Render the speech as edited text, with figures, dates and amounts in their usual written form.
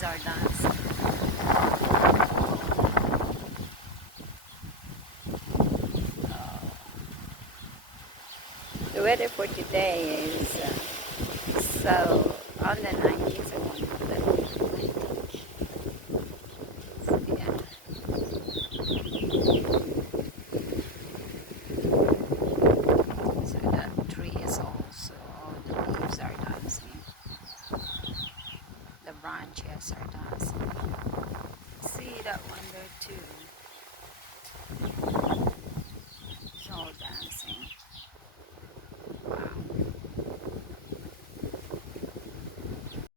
leaves are dancing. The weather for today is so on the 19th of yeah. So that tree is also, all the leaves are dancing. The branches are dancing. See that one there too.